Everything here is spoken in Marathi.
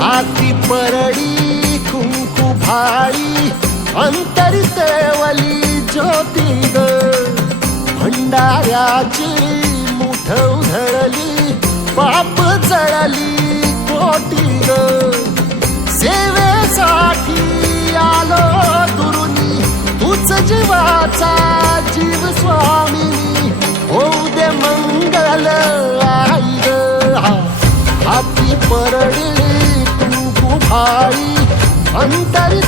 हाती परडी कुंकू भाळी अंतरी तेवली ज्योती ग भंडाऱ्याची मुठ उधळली पाप जळली कोटी ग सेवेसाठी आलो दुरुनी तूच जीवाचा जीव स्वामिनी होऊ दे मंगल आई ग हाती परडी कुंकू भाळी अंतरी